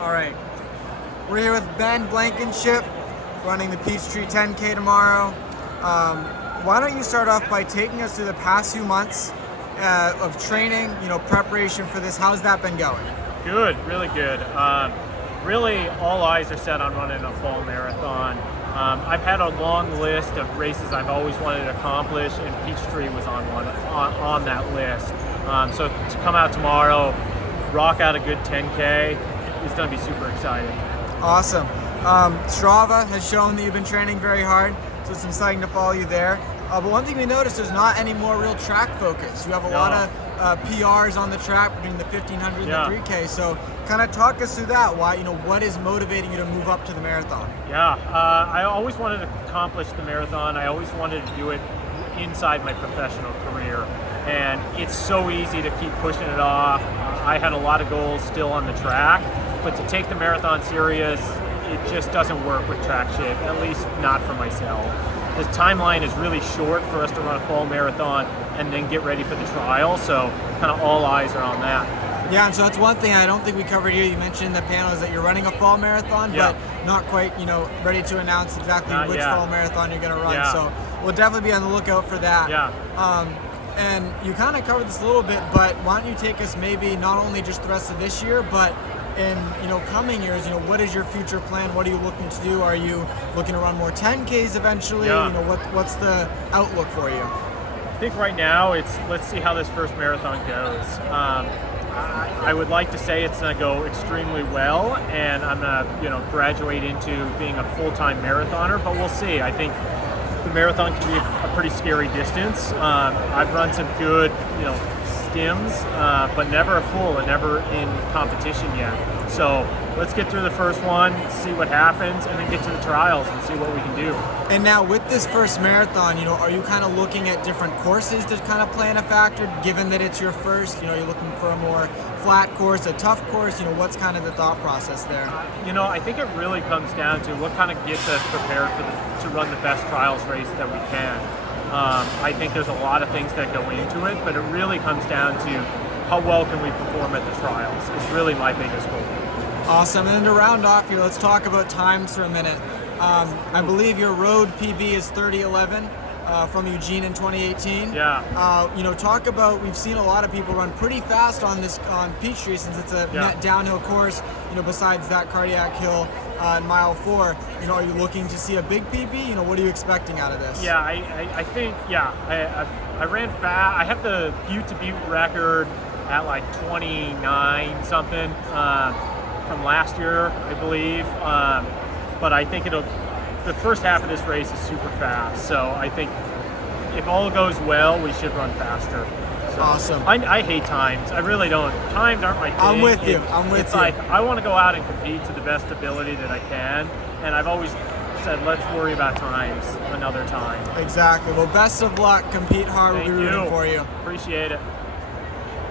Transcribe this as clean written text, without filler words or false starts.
All right, we're here with Ben Blankenship, running the Peachtree 10K tomorrow. Why don't you start off by taking us through the past few months of training, preparation for this? How's that been going? Good, really good. Really, all eyes are set on running a fall marathon. I've had a long list of races I've always wanted to accomplish, and Peachtree was on that list. So to come out tomorrow, rock out a good 10K, is going to be super exciting. Awesome. Strava has shown that you've been training very hard, so it's exciting to follow you there. But one thing we noticed, there's not any more real track focus. You have a lot of PRs on the track between the 1500 and the 3K. So kind of talk us through that. Why, what is motivating you to move up to the marathon? Yeah, I always wanted to accomplish the marathon. I always wanted to do it inside my professional career. And it's so easy to keep pushing it off. I had a lot of goals still on the track, but to take the marathon serious, it just doesn't work with track shape, at least not for myself. The timeline is really short for us to run a fall marathon and then get ready for the trial, so kind of all eyes are on that. Yeah, and so that's one thing I don't think we covered here. You mentioned in the panel is that you're running a fall marathon, but not quite, ready to announce exactly which fall marathon you're going to run. So we'll definitely be on the lookout for that. And you kind of covered this a little bit, but why don't you take us maybe not only just the rest of this year, but in coming years, what is your future plan? What are you looking to do? Are you looking to run more 10Ks eventually? What's the outlook for you? I think right now let's see how this first marathon goes. I would like to say it's going to go extremely well, and I'm going to graduate into being a full-time marathoner, but we'll see. I think the marathon can be a pretty scary distance. I've run some good, stims, but never a full and never in competition yet. So let's get through the first one, see what happens, and then get to the trials and see what we can do. And now with this first marathon, are you kind of looking at different courses to kind of plan a factor, given that it's your first? You're looking for a more flat course, a tough course. What's kind of the thought process there? I think it really comes down to what kind of gets us prepared to run the best trials race that we can. I think there's a lot of things that go into it, but it really comes down to how well can we perform at the trials. It's really my biggest goal. Awesome. And then to round off here, let's talk about times for a minute. I believe your road PB is 30:11 from Eugene in 2018. Talk about, we've seen a lot of people run pretty fast on Peachtree since it's a net downhill course. Besides that cardiac hill in mile 4, are you looking to see a big PB? What are you expecting out of this? I think I ran fast. I have the butte to butte record at like 29 something from last year, I believe. But I think the first half of this race is super fast. So I think if all goes well, we should run faster. So awesome. I hate times. I really don't. Times aren't my thing. I'm with you. It's like I want to go out and compete to the best ability that I can, and I've always said let's worry about times another time. Exactly. Well, best of luck. Compete hard. We'll be rooting for you. Appreciate it.